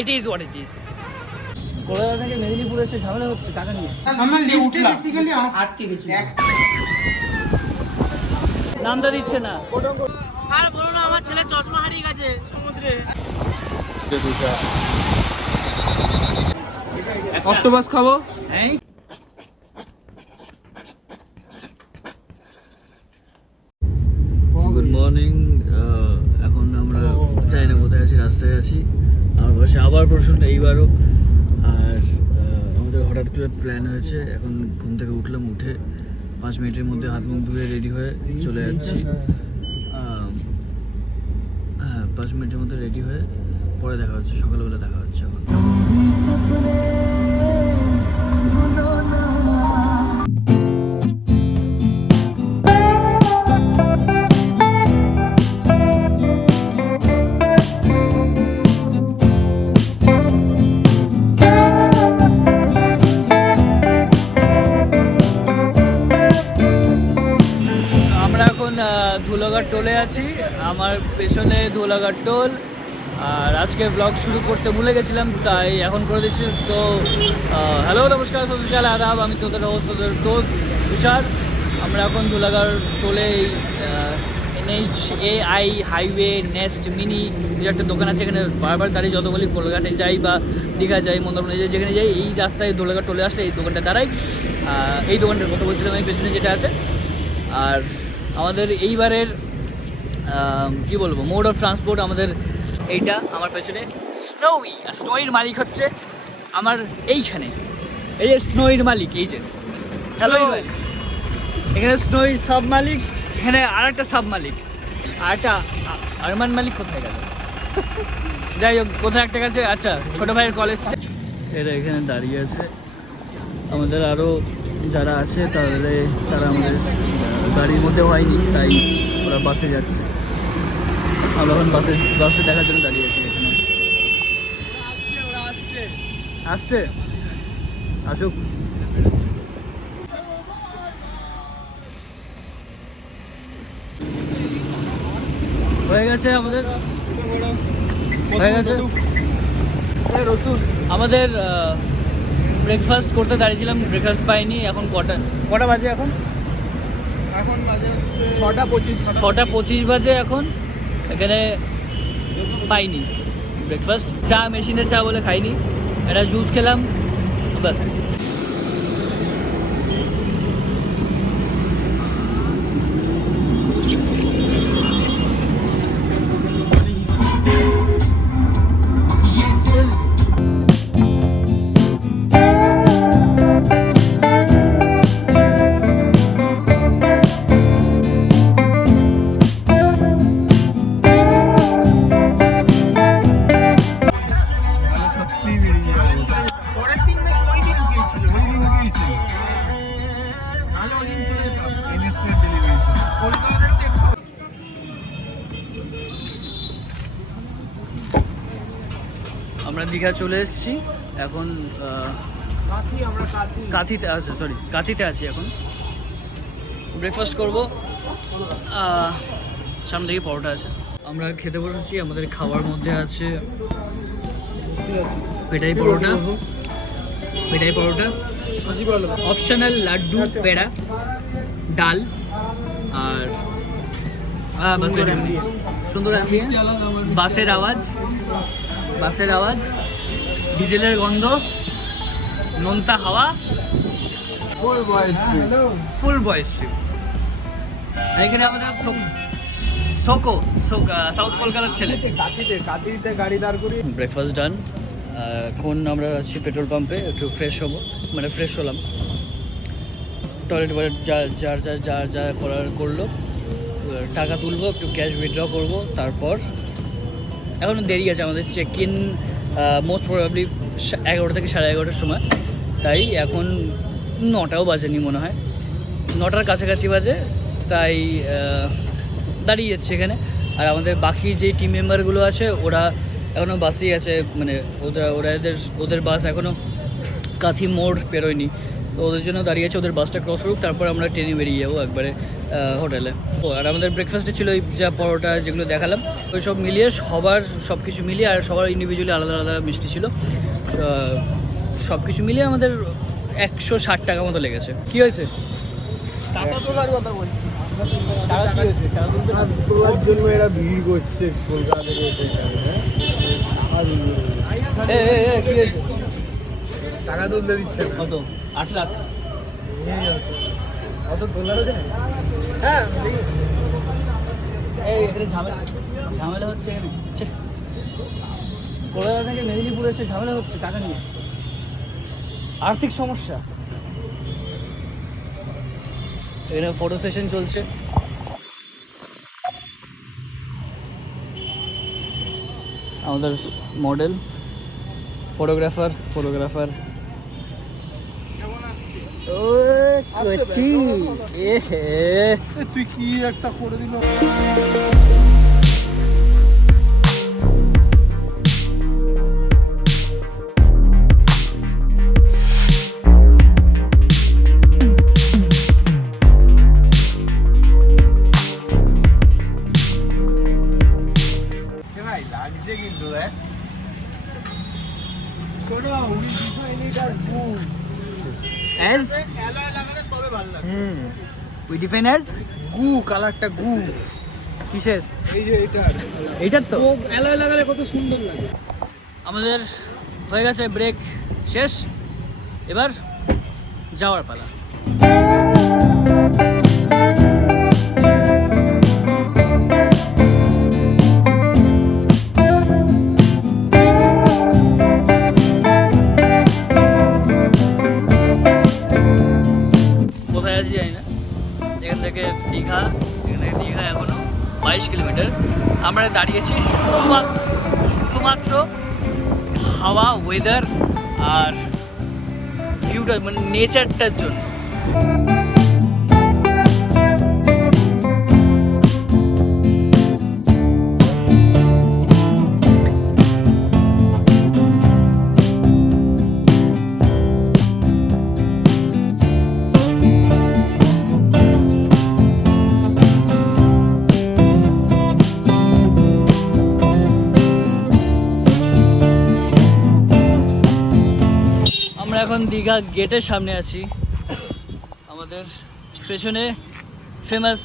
It is what it is. Kolkata থেকে মেদিনীপুর এসে ঝামেলা হচ্ছে টাকা নিয়ে। আমার লিফটে বেসিক্যালি আটকে গেছিল। নামটা দিচ্ছে না। আর বলো না, আমার ছেলে চশমা হারিয়ে গেছে সমুদ্রে। অক্টোপাস খাবো। এই গুড মর্নিং। এখন আমরা জানি না কোথায় আছি, রাস্তায় আছি। আমার পাশে আবার প্রশ্ন এইবারও। আর আমাদের হঠাৎ করে প্ল্যান হয়েছে, এখন ঘুম থেকে উঠলাম, উঠে 5 মিনিটের মধ্যে হাত মুখ ধুয়ে রেডি হয়ে চলে যাচ্ছি। হ্যাঁ, 5 মিনিটের মধ্যে রেডি হয়ে পরে দেখা হচ্ছে, সকালবেলা দেখা হচ্ছে। এখন ধুলাগড় টোলে আছি, আমার পেছনে ধুলাগড় টোল। আর আজকে ব্লগ শুরু করতে ভুলে গেছিলাম, তাই এখন করে দিচ্ছি। তো হ্যালো, নমস্কার, সত্যিকাল আদাব, আমি তোদের হোস্ট, তোদের দোস্ত তুষার। আমরা এখন ধুলাগড় টোলে NHAI হাইওয়ে নেক্সট মিনি যে একটা দোকান আছে, এখানে বারবার দাঁড়িয়ে যতগুলি কলকাতায় যাই বা দীঘা যাই, মন্দারমণি যাই, যেখানে যাই এই রাস্তায় ধুলাগড় টোলে আসলে এই দোকানটা দাঁড়াই। এই দোকানটার কথা বলছিলাম আমি, পেছনে যেটা আছে। আর আমাদের এইবারের কি বলবো, মোড অফ ট্রান্সপোর্ট আমাদের এইটা। আমার পেছনে স্নোই, আর স্নোইয়ের মালিক হচ্ছে আমার এইখানে, এই যে স্নোইয়ের মালিক, এই যে হ্যালো ভাই। এখানে স্নোইর সাব মালিক, এখানে আর একটা সাব মালিক, আর একটা আরমান মালিক কোথায় গেল? যাই হোক, কোথায় একটা গেছে। আচ্ছা, ছোটো ভাইয়ের কলেজ, এরা এখানে দাঁড়িয়ে আছে। আমাদের আরও যারা আছে তারা আমাদের গাড়ির মধ্যে হয়নি, তাই ওরা বাসে যাচ্ছে। আমরা এখন বাসে দেখার জন্য দাঁড়িয়ে আছি এখানে। আসছে, আসুক। হয়ে গেছে আমাদের, হয়ে গেছে রসুন। আমাদের ব্রেকফাস্ট করতে দাঁড়িয়েছিলাম, ব্রেকফাস্ট পাইনি। এখন কটা বাজে? এখন বাজে 6:25। 6:25 বাজে এখন। এখানে পাইনি ব্রেকফাস্ট। চা, মেশিনে চা বলে খাইনি, একটা জুস খেলাম, ব্যাস। আমরা দীঘা চলে এসেছি এখন। কাঁথিতে আছে, সরি কাঁথিতে আছি এখন। ব্রেকফাস্ট করবো, সামনে থেকে পরোটা আছে। আমরা খেতে বসেছি, আমাদের খাবার মধ্যে আছে পেটাই পরোটা, অপশনাল লাড্ডু, পেড়া, ডাল, আর সুন্দর বাসের আওয়াজ, ডিজেলের গন্ধ, নোনতা হাওয়া, ফুল বয়েস ট্রিপ। এখানে আমাদের সাউথ কলকাতার ছেলে কাঁথিতে গাড়ি দাঁড় করি। ব্রেকফাস্ট ডান। এখন আমরা আছি পেট্রোল পাম্পে, একটু ফ্রেশ হবো, মানে ফ্রেশ হলাম। টয়লেট যা করার করলো, টাকা তুলবো, একটু ক্যাশ উইথড্র করবো। তারপর এখনও দেরি আছে আমাদের, চেক ইন মোস্ট প্রবাবলি 11টা থেকে 11:30টার সময়। তাই এখন 9টাও বাজেনি মনে হয়, 9টার কাছাকাছি বাজে। তাই দাঁড়িয়ে যাচ্ছে এখানে। আর আমাদের বাকি যে টিম মেম্বারগুলো আছে ওরা এখনও বাসেই আছে, মানে ওদের বাস এখনও কাঁথি মোড় পেরোয়নি। তো ওদের জন্য দাঁড়িয়ে আছে, ওদের বাসটা ক্রস করুক, তারপর আমরা ট্রেনে বেরিয়ে যাবো একবারে হোটেলে। ও আর আমাদের ব্রেকফাস্টে ছিল ওই যা পরোটা যেগুলো দেখালাম, ওই সব মিলিয়ে সবার সব কিছু মিলিয়ে, আর সবার ইন্ডিভিজুয়ালি আলাদা আলাদা মিষ্টি ছিল, সব কিছু মিলিয়ে আমাদের 160 টাকা মতো লেগেছে। কি হয়েছে? টাকা তোলার কথা বলছি। টাকা কি হয়েছে? টাকা তুলতে টাকা তোলার জন্য এরা ভিড় করছে কলকাতা থেকে এখানে, হ্যাঁ? কি হয়েছে? টাকা তুলতে দিচ্ছে না। কত? 8 লাখ? অত তোলা হচ্ছে? হ্যাঁ এই এখানে ঝামেলা হচ্ছে এখানে। ছে, কলকাতা থেকে মেদিনীপুরে এসে ঝামেলা হচ্ছে টাকা নিয়ে, আর্থিক সমস্যা। এখানে ফটো সেশন চলছে। আমাদের মডেল ফটোগ্রাফার ও কচি এ হে, তুই কি একটা করে দিল। ভাই লাগছে কিন্তু দেখ, শোনো উনি ডিফাইন ইট আর গুড অ্যাজ অ্যালয় লাগালে তবে ভালো লাগে। উই ডিফাইন অ্যাজ গু কালারটা গু, কিসের? এই যে এইটার তো অ্যালয় লাগালে কত সুন্দর লাগে। আমাদের হয়ে গেছে ব্রেক শেষ, এবার যাওয়ার পালা। কোথায় আছি জানি না, এখান থেকে দীঘা এখনো 22 কিলোমিটার। আমরা দাঁড়িয়েছি শুধুমাত্র হাওয়া, ওয়েদার আর ভিউটা, মানে নেচারটার জন্য। আমরা এখন দীঘা গেটের সামনে আছি, আমাদের পেছনে ফেমাস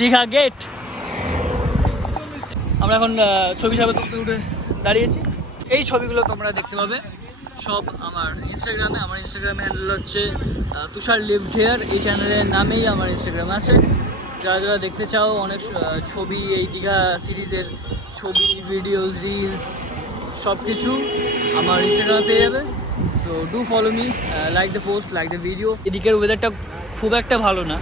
দীঘা গেট। আমরা এখন ছবি তুলতে উঠে দাঁড়িয়েছি। এই ছবিগুলো তোমরা দেখতে পাবে সব আমার ইনস্টাগ্রামে। আমার ইনস্টাগ্রামে হ্যান্ডেল হচ্ছে তুষার লিভড হিয়ার, এই চ্যানেলের নামেই আমার ইনস্টাগ্রাম আছে। যারা যারা দেখতে চাও অনেক ছবি, এই দীঘা সিরিজের ছবি, ভিডিওস, রিলস সব কিছু আমার ইনস্টাগ্রামে পেয়ে যাবে। So do follow me, like the post, like the video. এদিকের ওয়েদারটা খুব একটা ভালো না,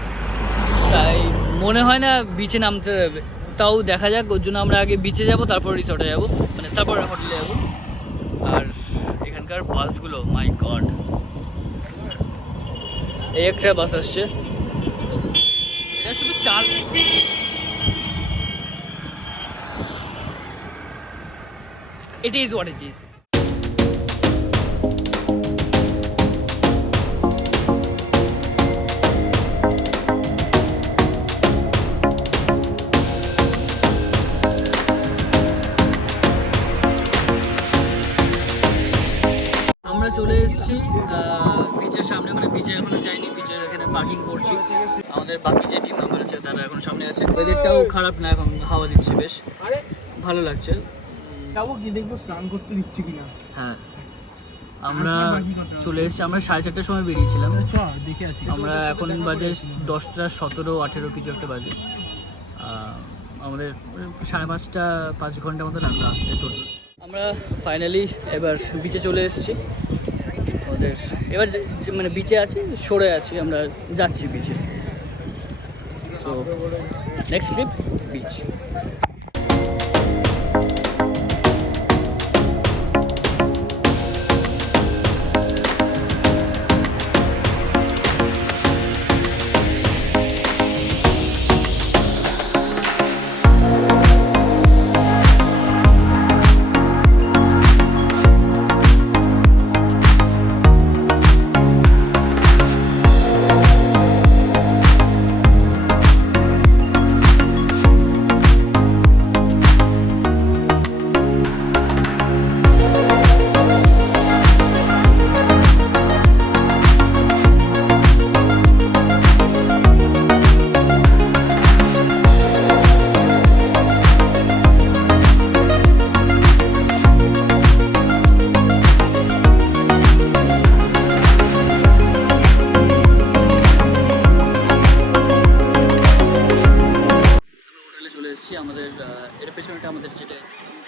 তাই মনে হয় না বিচে নামতে হবে। তাও দেখা যাক, ওর জন্য আমরা আগে বিচে যাব, তারপর রিসর্টে যাব, মানে তারপর হোটেলে যাব। আর এখানকার বাসগুলো মাই গড, এই একটা বাস আসছে, এটা শুধু চাল। It is what it is. আমরা চলে এসেছি বিচের সামনে, মানে বিচে এখনো যাইনি, বিচের এখানে পার্কিং করছি। আমাদের বাকি যে টিম মেম্বার আছে তারা এখন সামনে আছে। ওয়েদারটাও খারাপ না, এখন হাওয়া দিচ্ছে, বেশ ভালো লাগছে। যাবো কি দেখবো স্নান করতে দিচ্ছে কিনা। হ্যাঁ, আমরা চলে এসেছি, আমরা 4:30টার সময় বেরিয়েছিলাম, দেখে আসি। আমরা এখন বাজে 10টা 17-18 কিছু একটা বাজে। আমাদের 5:30 ঘন্টা মতো লাগলো আসতে টোটাল। আমরা ফাইনালি এবার বিচে চলে এসেছি। আমাদের এবার মানে বিচে আছি, সরে আছি, আমরা যাচ্ছি বিচে। So next trip beach.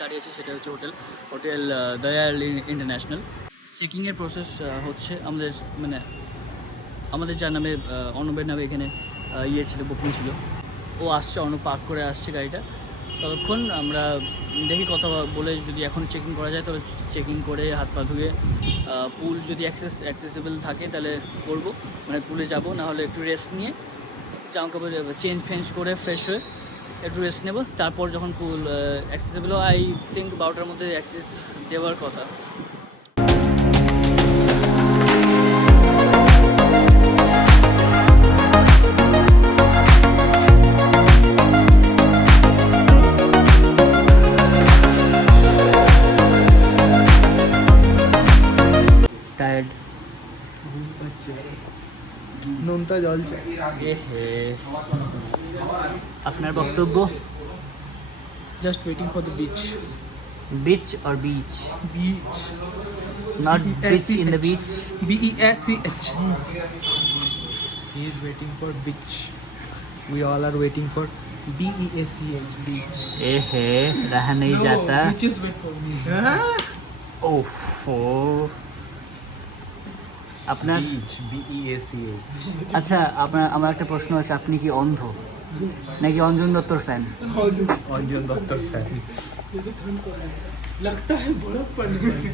দাঁড়িয়ে আছে, সেটা হচ্ছে হোটেল দয়াল ইন্টারন্যাশনাল। চেকিংয়ের প্রসেস হচ্ছে আমাদের যার নামে অর্ণবের নামে এখানে ছিল, বুকিং ছিল, ও আসছে, অর্ণব পার্ক করে আসছে গাড়িটা। ততক্ষণ আমরা দেখি কথা বলে যদি এখন চেকিং করা যায় তাহলে চেকিং করে হাত পা ধুয়ে পুল যদি অ্যাক্সেসিবল থাকে তাহলে করবো, মানে পুলে যাব, না হলে একটু রেস্ট নিয়ে জামা কাপড় চেঞ্জ করে ফ্রেশ হয়ে একটু রেস্ট নেব, তারপর যখন পুল অ্যাক্সেসিবল হয়, আই থিঙ্ক 12টার মধ্যে অ্যাক্সেস দেওয়ার কথা। টায়ার্ড, নোনতা জল চাই। আপনার বক্তব্য? Just waiting for the beach. Beach or beach? Beach. Not beach in the beach. BEACH. He is waiting for beach. We all are waiting for BEACH. Beach. रहा नहीं जाता। Beaches wait for me. ওফো। আপনার BEACH. আচ্ছা, আমার একটা প্রশ্ন আছে, আপনি কি অন্ধ নাকি অঞ্জন দত্তর ফ্যান? অঞ্জন দত্তর ফ্যান। लगता है बर्फ पड़ने वाली।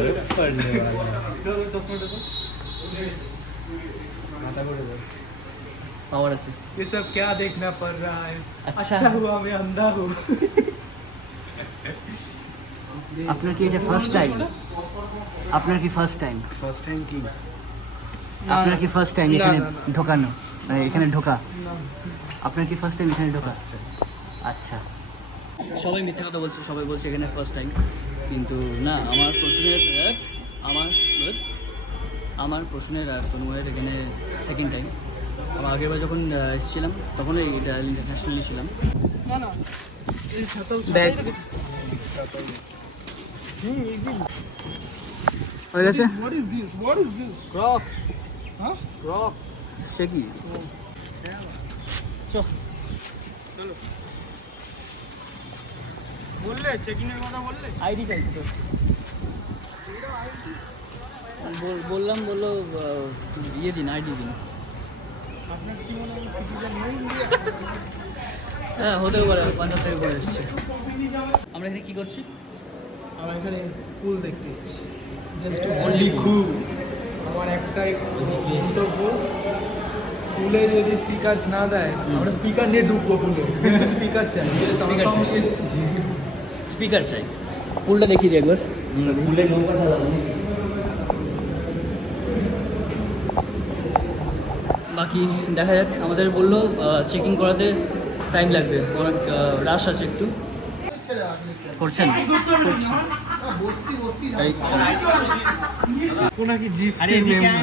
बर्फ पड़ने वाला। चश्मा পাওয়ার আছে। ये सब क्या देखना पड़ रहा है? अच्छा हुआ मैं अंधा हूँ। আপনার কি এটা ফার্স্ট টাইম? আপনার কি ফার্স্ট টাইম? फर्स्ट टाइम की আপনার কি ফার্স্ট টাইম এখানে না। ঢোকানো, মানে এখানে ঢোকা? আপনার কি ফার্স্ট টাইম এখানে ঢোকা? আচ্ছা, সবাই মিথ্যে কথা বলছে, সবাই বলছে এখানে ফার্স্ট টাইম, কিন্তু না, আমার প্রশ্নের আর তনুয়ের এখানে সেকেন্ড টাইম। আমার আগেরবার যখন এসেছিলাম তখন এই ইন্টারন্যাশনালি ছিলাম। ব্যাগ হয়ে গেছে। What is this? What is this? Rocks. Huh? Rocks. সে কি? চল বললে চেকিং এর কথা বললে? আইডি চাইছি তো, বললাম, বললো ইয়ে দিন, আইডি দিন। আপনার কি মনে হয় সিটিজেন নয় ইন্ডিয়া? হ্যাঁ, হতেও পারে, পাঞ্জাব থেকে করে এসছে। আমরা এখানে কী করছি? আমরা এখানে পুল দেখতে এসেছি। Just Only only pool. কুল। আমার একটাই বক্তব্য, পুলে যদি স্পিকার না দেয় আমরা স্পিকার নিয়ে ঢুকবো পুলে, কিন্তু স্পিকার চাই। Speaker চাই। স্পিকার চাই। পুলটা দেখিয়ে দিই একবার। পুলের নৌকা চালাবো। বাকি দেখা যাক, আমাদের বললো চেকিং করাতে টাইম লাগবে, অনেক রাশ আছে একটু। করছেন? ওনা কি জিপসির মেম্বার?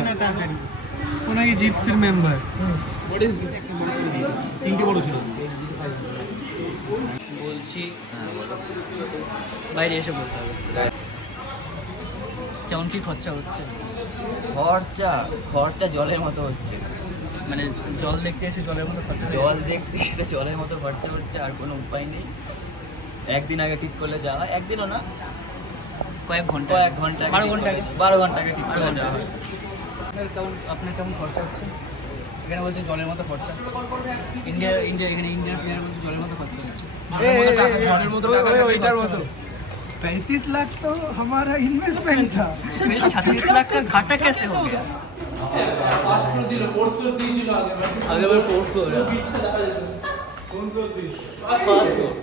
ওনা কি জিপসির মেম্বার? What is this? তিনটে বড় ছিল। বলছি, বাইরে এসে বলতে হবে। কেমন কি খরচা হচ্ছে? খরচা জলের মতো হচ্ছে। মানে জল দেখতে এসে জলের মতো খরচা হচ্ছে? জল দেখতে গেলে জলের মতো খরচা হচ্ছে, আর কোনো উপায় নেই। একদিন আগে ঠিক করলে যাওয়া, একদিনও না, কয়েক ঘন্টা, 12 ঘন্টা 12 ঘন্টা আগে ঠিক করলে যাওয়া। আপনার কেমন খরচা হচ্ছে? এখানে বলছে জলের মতো খরচা হচ্ছে। এখানে ইন্ডিয়ার প্লেয়ার বলছে জলের মতো খরচা হচ্ছে। জলের মতো টাকা ওইটার মতো 35 लाख तो हमारा इन्वेस्टमेंट था। 36 लाख का घाटा कैसे हो गया? आगे बार फोर्थ फ्लोर है, फर्स्ट फ्लोर।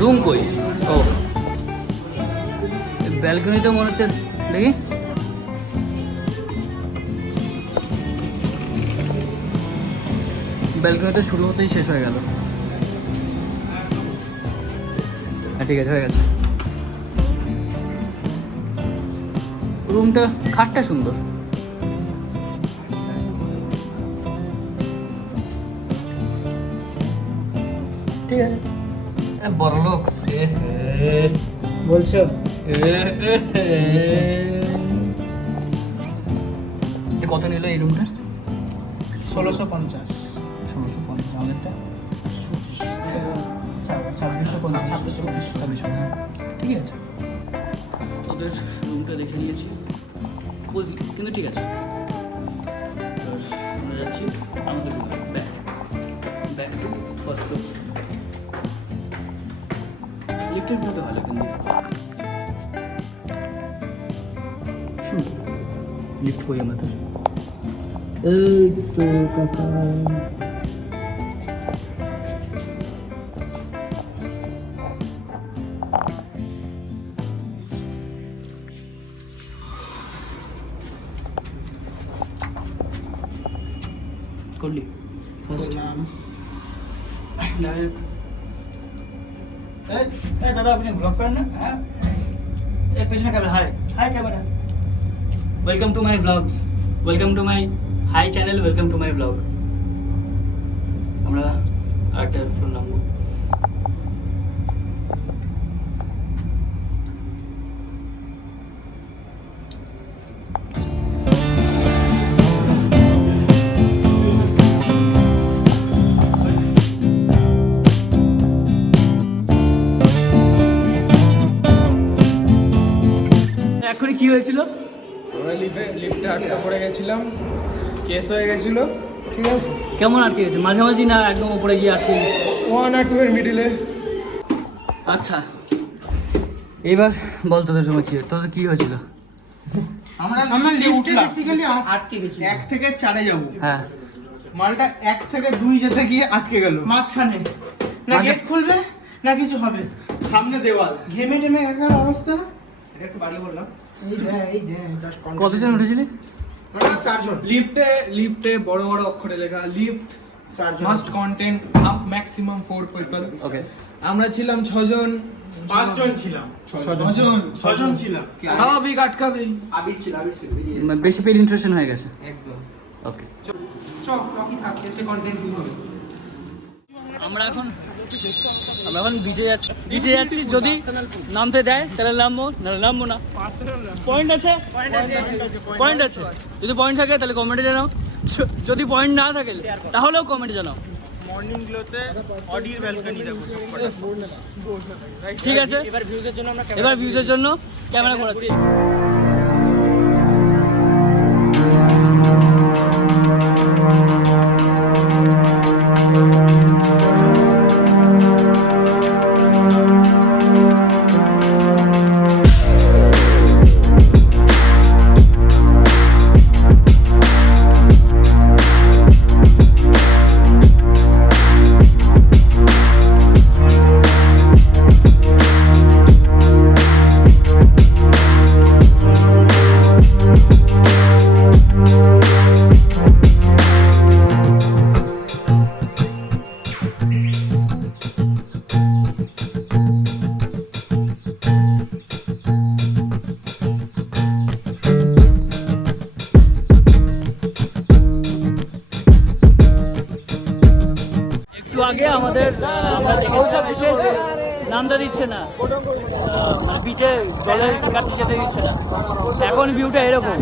রুম কই? ও ব্যালকনিতে মনে হচ্ছে, দেখি ব্যালকনিতে শুরু হতেই শেষ হয়ে গেল। হ্যাঁ ঠিক আছে, হয়ে গেছে। রুমটা, খাটটা সুন্দর। ঠিক আছে, বড় লোক বলছো? কত নিল এই রুমটা? 1650। 1650। আমাদেরটা 2650। ঠিক আছে, ওদের রুমটা দেখে নিয়েছি, কোজি কিন্তু ঠিক আছে। এবার আমরা যাচ্ছি আমাদের রুমে, ব্যাক টু ফার্স্ট ফ্লোর। লিফটের ভিউটা ভালো কিন্তু, লিফট কই আমাদের? এই তো কাকা, করলি ফার্স্ট। দাদা আপনি ব্লগ করেন না? হ্যাঁ, পেছনে camera. Hi hi camera. Welcome to my blogs, welcome to my hi channel, welcome to my blog. আমরা আরেকটা ফ্লোর নামবো। এখনই কি হয়েছিল? আমরা লিফটে আটকা পড়ে গেছিলাম, কেস হয়ে গেছিল। ঠিক আছে, কেমন আটকে গেছে? মাঝামাঝি না একদম উপরে গিয়ে আটকে? 1 আর 2 এর মিডিলে। আচ্ছা, এবার বল তোদের সময় কি, তোদের কি হয়েছিল? আমরা লিফটে বেসিক্যালি আটকে গেছি। 1 থেকে 4 যাব। হ্যাঁ, মালটা 1 থেকে 2 যেতে গিয়ে আটকে গেল মাঝখানে। না গেট খুলবে না কিছু হবে, সামনে দেওয়াল, ঘেমে টেমে একার অবস্থা। এটা একটু বাড়ি বললাম। এই দে কতজন উঠেছিলি? আমরা 4 জন। লিফটে বড় বড় অক্ষরে লেখা লিফট 4 জন, must content up maximum 4 people. Okay, আমরা ছিলাম 6 জন, 5 জন ছিলাম, 6 জন ছিলাম। স্বাভাবিক আটকাবেই। আবির ছিল। বেশি পেড ইন্টারেশন হয়ে গেছে একদম। ওকে, চক রকি থাকছে, সে কন্টেন্ট কি হবে। আমরা এখন বিচে যাচ্ছি। যদি নামতে দেয় তাহলে নামবো, নাহলে নামবো না। পয়েন্ট আছে। যদি পয়েন্ট থাকে তাহলে কমেন্টে জানাও, যদি পয়েন্ট না থাকে তাহলেও কমেন্টে জানাও। মর্নিং গ্লোতে অডির ব্যালকনি দেখো সবকটা। ঠিক আছে, এবার ভিউজের জন্য ক্যামেরা ঘোরাচ্ছি। একটু আগে আমরা দেখেছিলাম এসে যে নামতে দিচ্ছে না, মানে বিচে জলের কাছে যেতে দিচ্ছে না। এখন ভিউটা এরকম।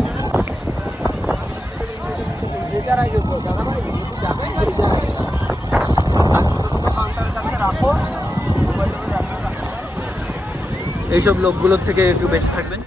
এইসব লোকগুলোর থেকে একটু বেঁচে থাকবেন।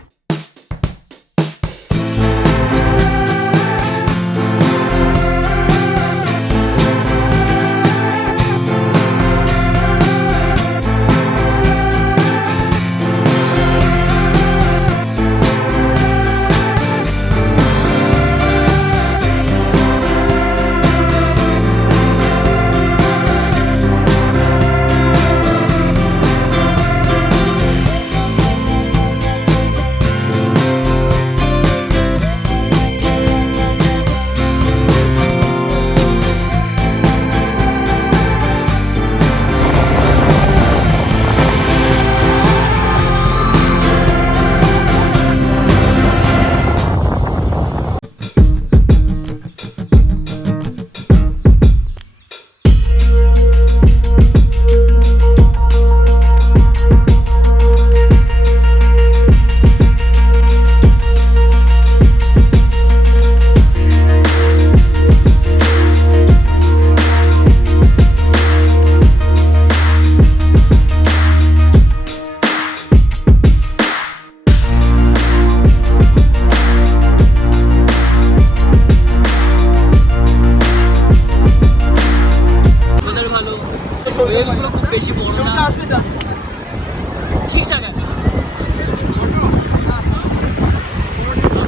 ওয়েভগুলো খুব বেশি বড় না, ঠিকঠাক আছে।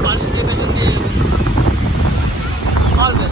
পাশ দিয়ে পেছন দিয়ে ভালো।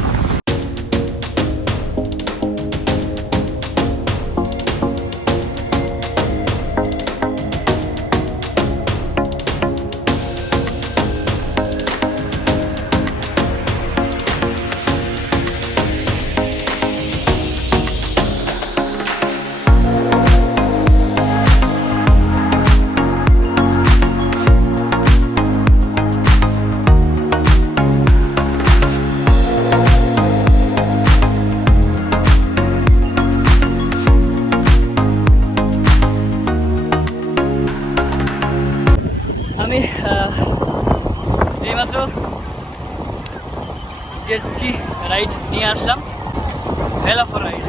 আমি এইমাত্র জেট স্কি রাইড নিয়ে আসলাম, হেল অফ রাইড।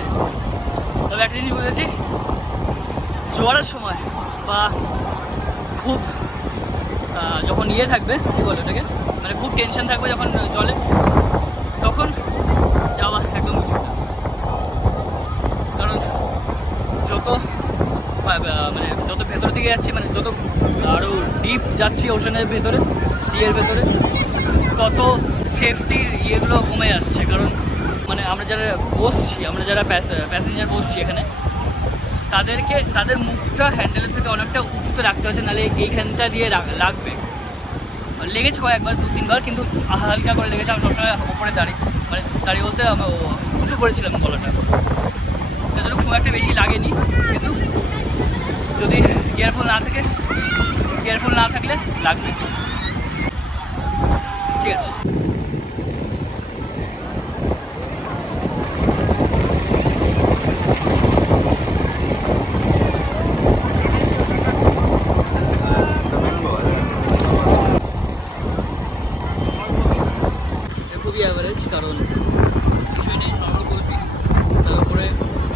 তবে একটা জিনিস বুঝেছি, জোয়ারের সময় বা খুব যখন থাকবে, কী বলে ওটাকে, মানে খুব টেনশন থাকবে যখন জলে, তখন যাওয়া একদম উচিত না। কারণ যত মানে যত ভেতর দিকে যাচ্ছি, মানে যত আরও ডিপ যাচ্ছি ওশানের ভেতরে, সিয়ের ভেতরে, তত সেফটির ইয়েগুলো কমে আসছে। কারণ মানে আমরা যারা বসছি, আমরা যারা প্যাসেঞ্জার বসছি এখানে, তাদের মুখটা হ্যান্ডেলের থেকে অনেকটা উঁচুতে রাখতে হচ্ছে, নাহলে এইখানটা দিয়ে লাগবে। লেগেছে কয়েকবার, 2-3 বার, কিন্তু হালকা করে লেগেছে। আমি সবসময় ওপরে দাঁড়িয়ে বলতে উঁচু করেছিলাম গলাটা, তাদের খুব একটা বেশি লাগেনি। কিন্তু যদি কেয়ারফুল না থাকলে লাগবে। ঠিক আছে। খুবই অ্যাভারেজ, কারণ কিছুই নেই, নর্মাল কুলফি, তার উপরে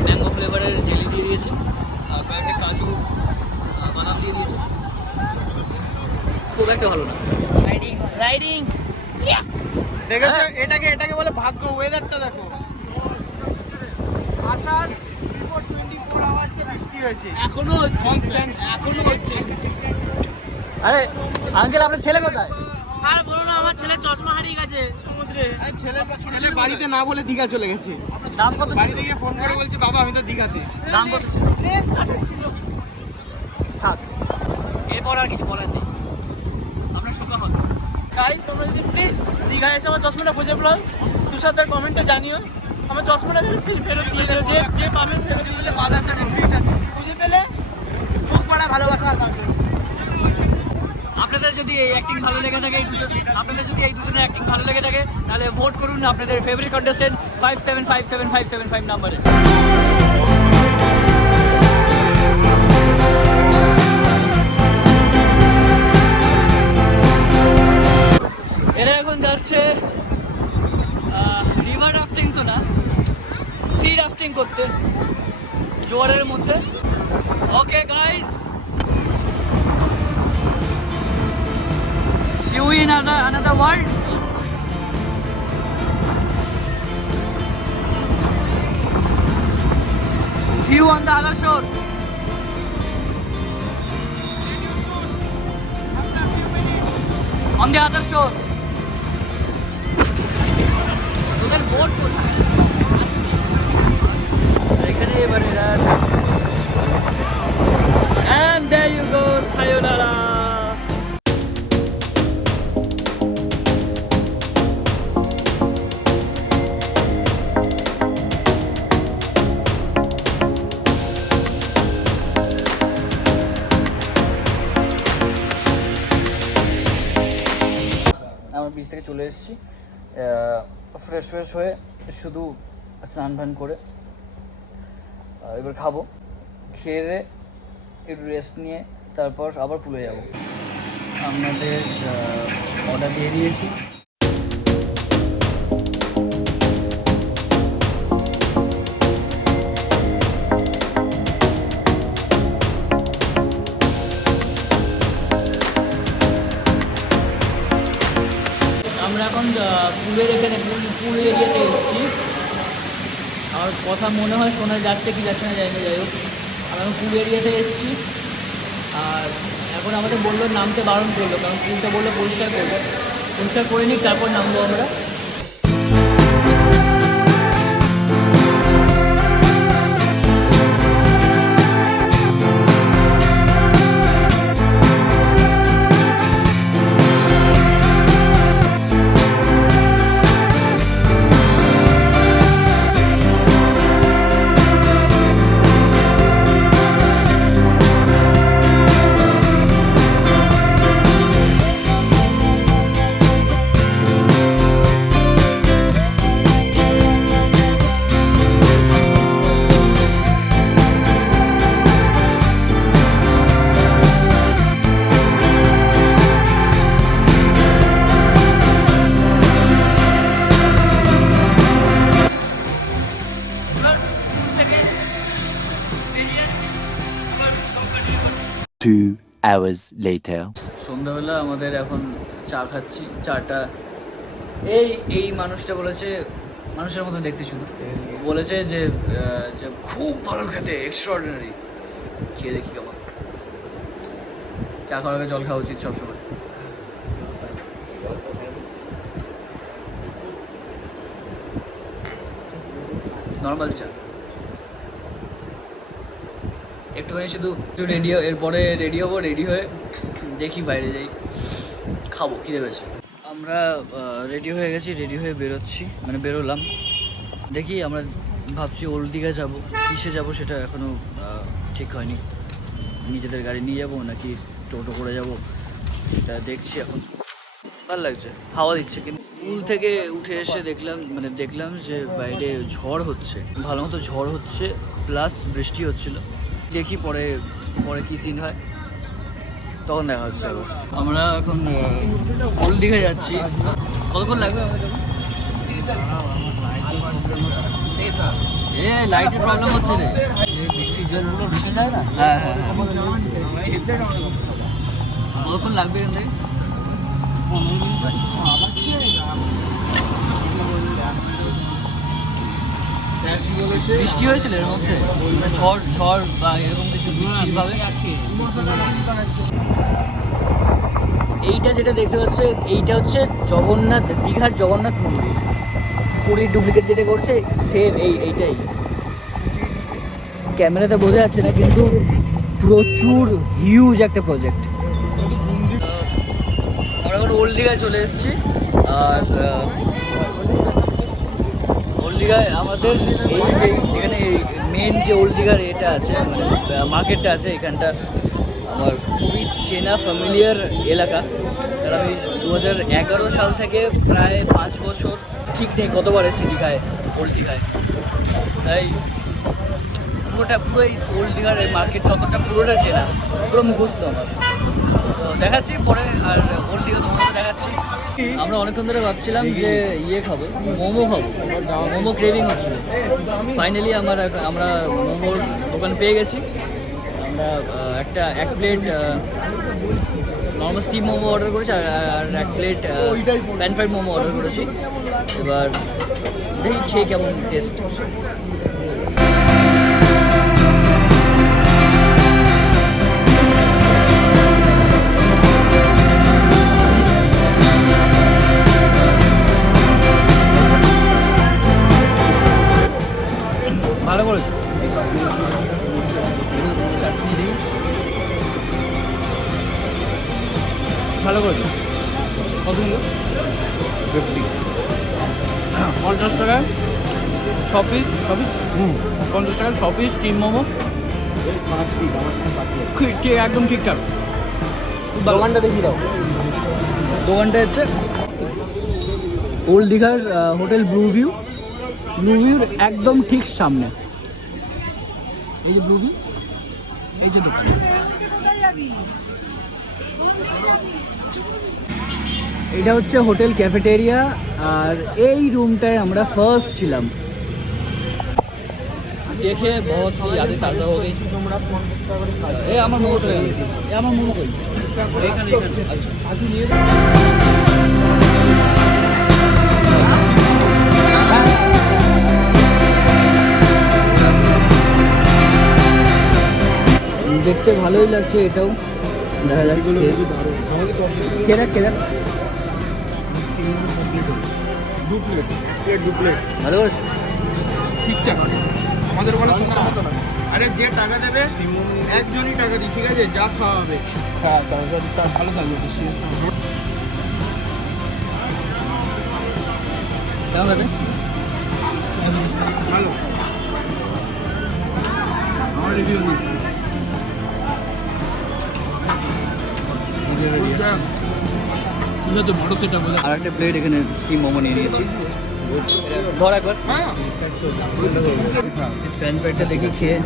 ম্যাঙ্গো ফ্লেভারের জেলি দিয়ে দিয়েছে, আর কয়েকটা কাজু বাদাম দিয়ে দিয়েছে। খুব একটা ভালো না। রাইডিং দেখেছো, এটাকে বলে ভাগ্য। ওয়েদারটা দেখো, আসার বিফোর 24 আওয়ার্স বৃষ্টি হয়েছে, এখনো হচ্ছে। আরে আঙ্কেল, আপনার ছেলে কোথায়? আর বলো না, আমার ছেলে চশমা হারিয়ে গেছে সমুদ্রে। ছেলে বাড়িতে না বলে দীঘা চলে গেছে। দাম কত? বাড়ি থেকে ফোন করে বলছে, বাবা আমি তো দীঘাতে। দাম কত ছিল? থাক, এরপর আর কিছু বলার নেই, আপনার সুখা হন। গাইস, তোমরা যদি প্লিজ দীঘায় এসে আমার চশমাটা খুঁজে পেলো, তুষারদের কমেন্টে জানিও। আমার চশমাটা ফেরত দিয়ে দিও, যে পাবেন ফেরত দিলে বাজার সাথে ট্রিট আছে। খুঁজে পেলে বুক পড়া ভালোবাসা কাজ। আপনাদের যদি এই অ্যাক্টিং ভালো লেগে থাকে, এই দুজনের অ্যাক্টিং ভালো লেগে থাকে, তাহলে ভোট করুন আপনাদের ফেভারিট কন্টেস্টেন্ট 57575575 নাম্বারে। এরা এখন যাচ্ছে রিভার রাফটিং, তো না, সি রাফটিং করতে জোয়ারের মধ্যে। Okay guys, see you in another world. See you on the other shore. On the other shore. তোদের বোট কোথায়? এখানে এবার এরা, and there you go, sayonara. আমরা বিচ থেকে চলে এসেছি, ফ্রেশ হয়ে শুধু স্নান ফান করে এবার খাবো, খেয়ে একটু রেস্ট নিয়ে তারপর আবার পুলে যাব। আপনাদের অর্ডার দিয়ে দিয়েছি। আমরা এখন পুলের এখানে পুল এরিয়াতে এসেছি। আমার কথা মনে হয় শোনা যাচ্ছে কি যাচ্ছে না, জানি না। যাই হোক, আমরা এখন পুল এরিয়াতে এসেছি, আর এখন আমাদের বললো নামতে বারণ করলো, কারণ পুলটা বললো পরিষ্কার করবো, পরিষ্কার করে নিই তারপর নামবো আমরা। Two hours later. সন্ধ্যাবেলা আমাদের এখন চা খাচ্ছি, চাটা এই মানুষটা বলেছে, মানুষের মতো দেখতে শুধু বলেছে যে যে খুব ভালো খেতে, এক্সট্রাঅর্ডিনারি। খেয়ে দেখি কেমন। চা খাওয়ার আগে জল খাওয়া উচিত সবসময়। নর্মাল চা, একটুখানি শুধু একটু রেডি, এরপরে রেডি হবো, রেডি হয়ে দেখি বাইরে যাই, খাবো, খিদে পেয়েছে। আমরা রেডি হয়ে গেছি, রেডি হয়ে বেরোচ্ছি, মানে বেরোলাম। দেখি আমরা ভাবছি ওল্ড দীঘা যাবো, কিসে যাবো সেটা এখনও ঠিক হয়নি। নিজেদের গাড়ি নিয়ে যাবো নাকি টোটো করে যাবো সেটা দেখছি এখন। ভালো লাগছে, হাওয়া দিচ্ছে, কিন্তু পুল থেকে উঠে এসে দেখলাম যে বাইরে ঝড় হচ্ছে, ভালো মতো ঝড় হচ্ছে, প্লাস বৃষ্টি হচ্ছিল। দেখি পরে কী সিন হয়, তখন দেখা হচ্ছে। আমরা এখন ওল্ড দীঘা যাচ্ছি। কতক্ষণ লাগবে আমাদের? লাইটের প্রবলেম হচ্ছে রে, বৃষ্টির জলগুলো ঢুকে যায় না। হ্যাঁ হ্যাঁ, কতক্ষণ লাগবে এখান থেকে? বৃষ্টি হয়েছিল এর মধ্যে, ঝড় বা এরকম কিছু বিচ্ছিন্নভাবে। এইটা যেটা দেখতে পাচ্ছে, এইটা হচ্ছে জগন্নাথ, দীঘার জগন্নাথ মন্দির। পুরীর ডুপ্লিকেট যেটা করছে সেম এইটাই। ক্যামেরাতে বোঝা যাচ্ছে না, কিন্তু প্রচুর হিউজ একটা প্রজেক্ট। আমরা এখন ওল্ড দীঘায় চলে এসেছি, আর ওল্ড দীঘায় আমাদের এই যে যেখানে মেন যে ওল্ড দীঘার এটা আছে, মানে মার্কেটটা আছে, এখানটা আমার খুবই চেনা ফ্যামিলিয়ার এলাকা। কারণ আমি 2011 সাল থেকে প্রায় 5 বছর, ঠিক নেই কতবার এসেছি দীঘায়, ওল্ড দীঘায়। তাই পুরোই ওল্ড দীঘার এই মার্কেট যতটা পুরোটা চেনা, পুরো মুখস্থ আমার। তো দেখাচ্ছি পরে, আর ওল্ড দীঘা তোমাকে দেখাচ্ছি। আমরা অনেকক্ষণ ধরে ভাবছিলাম যে খাবো, মোমো খাবো, মোমো ক্রেভিং হচ্ছিল। ফাইনালি আমরা মোমোর দোকান পেয়ে গেছি। আমরা এক plate normal steam momo order করেছি, আর এক plate pan fried momo order করেছি। এবার দেখি খেয়ে কেমন টেস্ট। ভালো করেছো, চাটনি দিই, ভালো করেছো। কত নিল? 50 টাকায় 6 পিস, 50 টাকায় 6 পিস স্টিম মোমো, একদম ঠিকঠাক। দোকানটা দেখিয়ে দাও। দোকানটা হচ্ছে ওল্ড দীঘার হোটেল ব্লু ভিউর একদম ঠিক সামনে। এই যে ব্লু ভিউ, এই যে দোকান। এটা হচ্ছে হোটেল ক্যাফেটেরিয়া, আর এই রুমটায় আমরা ফার্স্ট ছিলাম। দেখে বহুত सी यादें ताज़ा हो गई। ये আমার মোমো চলে গেল, ये আমার মোমো কই? এখানে। দেখতে ভালোই লাগছে এটাও, দেখা যাক কেনা কেনা দু প্লেট, এক প্লেট দু প্লেট ভালো করেছে। ঠিকঠাক আমাদের বলা সস্তা মতো না। আরে যে টাকা দেবে একজনই টাকা দিই, ঠিক আছে, যা খাওয়া হবে। হ্যাঁ তার ভালো থাকবে। কেমন আছে? ভালো, আমার রিভিউ নিই। তো বড় সেটা বোঝা। আর একটা প্লেট এখানে স্টিম মোমো নিয়ে নিয়েছি, ধর একবার প্যান প্লেটটা দেখি খেয়ে।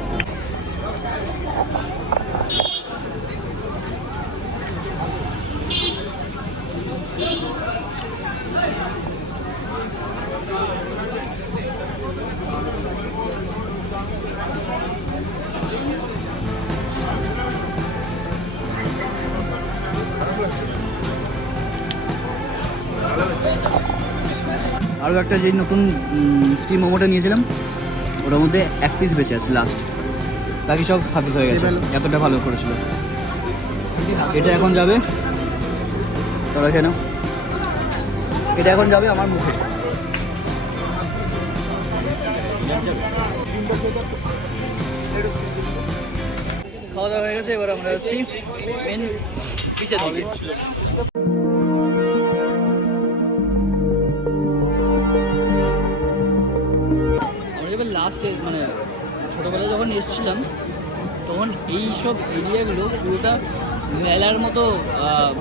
আরও একটা যে নতুন স্টিম মোমোটা নিয়েছিলাম ওটার মধ্যে এক পিস বেঁচে আছে লাস্ট, বাকি সব হাফিস হয়ে গেছে, এতটা ভালো করেছিল। এটা এখন যাবে, তোরা কেন, এটা এখন যাবে আমার মুখে। খাওয়া দাওয়া হয়ে গেছে, এবার আমরা যাচ্ছি মেন পিছের দিকে। এবার লাস্টে মানে ছোটোবেলায় যখন এসেছিলাম তখন এই সব এরিয়াগুলো পুরোটা মেলার মতো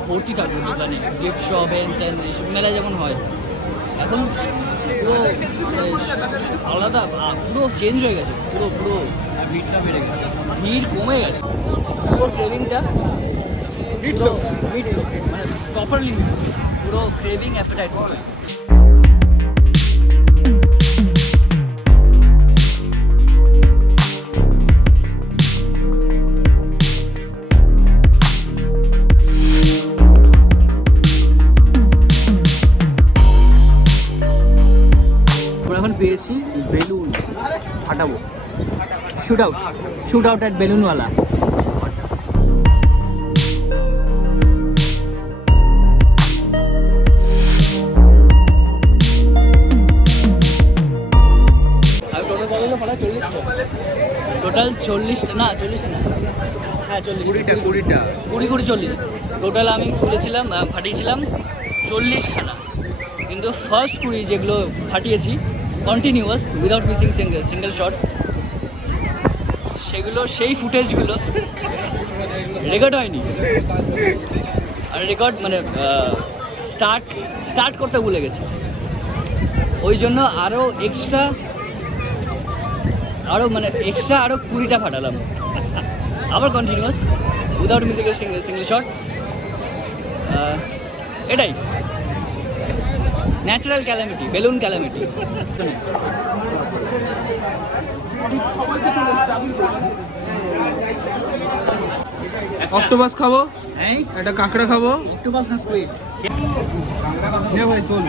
ভর্তি থাকবে দোকানে, গিফট শপ হ্যান এইসব মেলা যেমন হয়। এখন পুরো আলাদা, পুরো চেঞ্জ হয়ে গেছে, পুরো পুরো ভিড়টা বেড়ে গেছে, ভিড় কমে গেছে, পুরো ক্রেভিংটা মিটলো মানে প্রপারলি পুরো ক্রেভিং অ্যাপেটাইট মতো। এখন পেয়েছি বেলুন ফাটাবো, শুট আউট অ্যাট বেলুনওয়ালা। টোটাল 40টা না, 40টা না, হ্যাঁ 40, 20 টোটাল আমি খুলেছিলাম, ফাটিয়েছিলাম 40খানা, কিন্তু ফার্স্ট 20 যেগুলো ফাটিয়েছি continuous without missing single shot, সেগুলো সেই ফুটেজগুলো রেকর্ড হয়নি। আর রেকর্ড মানে স্টার্ট করতে ভুলে গেছি, ওই জন্য আরও এক্সট্রা আরও 20টা ফাটালাম, আবার continuous without missing single shot. এটাই natural calamity, balloon calamity. Octopus খাবো, এই একটা কাঁকড়া খাবো। অক্টোপাস না স্কুইড? নে ভাই তোল।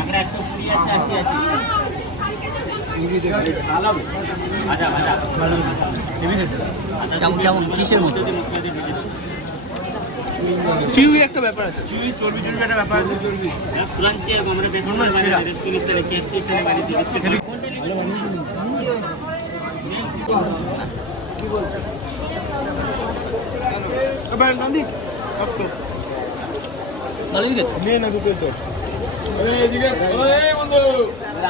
কেমন কেমন কিসের মতো? চিউই একটা ব্যাপার আছে, চর্বি একটা ব্যাপার আছে, চর্বি ফুলাঞ্চি আর আমরা বেশ রেস্টুরেন্টে কেএফসি স্টাইলে বানিয়ে দিই বিস্কিট। এবার গান্ধী ভালোই খেতে। নিয়ে না দুটো তো।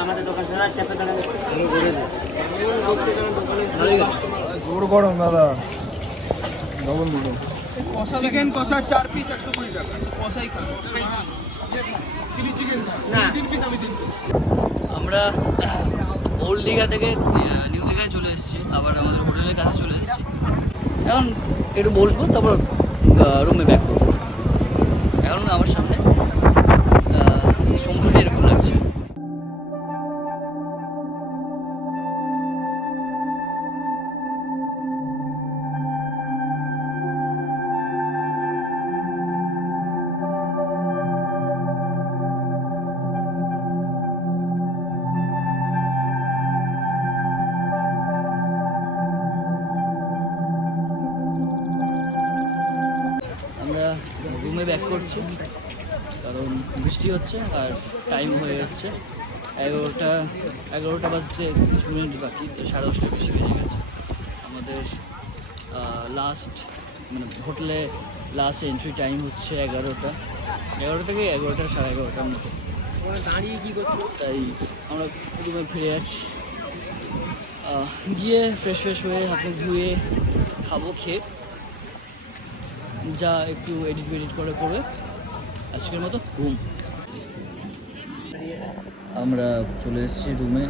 আমাদের দোকান চাপে দাঁড়ানো ভালোই খেতে। জোর গরম দাদা, ডবল দুটো। চিকেন কষা 4 পিস 120 টাকা। কষাই খা, চিলি চিকেন না 3 পিস, আমি 3 পিস। আমরা ওল্ড দীঘা থেকে নিউ দীঘায় চলে এসেছি, আবার আমাদের হোটেলের কাছে চলে এসেছি। এখন একটু বসবো, তারপর রুমে ব্যাক করবো। এখন আমার সামনে সমুদ্রটা এরকম লাগছে। ব্যাক করছি, কারণ বৃষ্টি হচ্ছে আর টাইম হয়ে যাচ্ছে 11টা বাজতে কিছু মিনিট বাকি, তো 10:30 বেশি বেজে গেছে। আমাদের লাস্ট মানে হোটেলে লাস্ট এন্ট্রি টাইম হচ্ছে 11 থেকে 11:30 মতো। দাঁড়িয়ে কি করছো? তাই আমরা রুমে ফিরে যাচ্ছি, গিয়ে ফ্রেশ হয়ে হাত মুখ ধুয়ে খাবো, খেয়ে যা একটু এডিট করে আজকের মতো ঘুম। আমরা চলে এসেছি রুমে,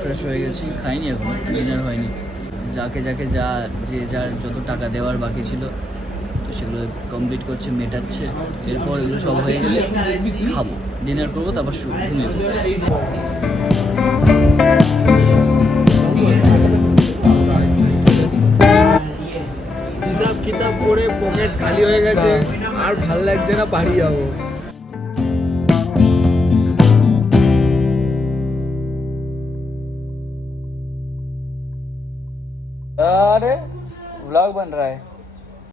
ফ্রেশ হয়ে গেছি, খাইনি এখন, ডিনার হয়নি। যাকে যার যত টাকা দেওয়ার বাকি ছিল তো সেগুলো কমপ্লিট করছে, মেটাচ্ছে। এরপর এগুলো সব হয়ে গেলে খাবো, ডিনার করবো, তারপর ঘুমিয়ে পড়বো। হিসাব কিতাব করে পকেট খালি হয়ে গেছে, আর ভাল লাগছে না, বাড়ি যাবো। अरे व्लॉग बन रहा है।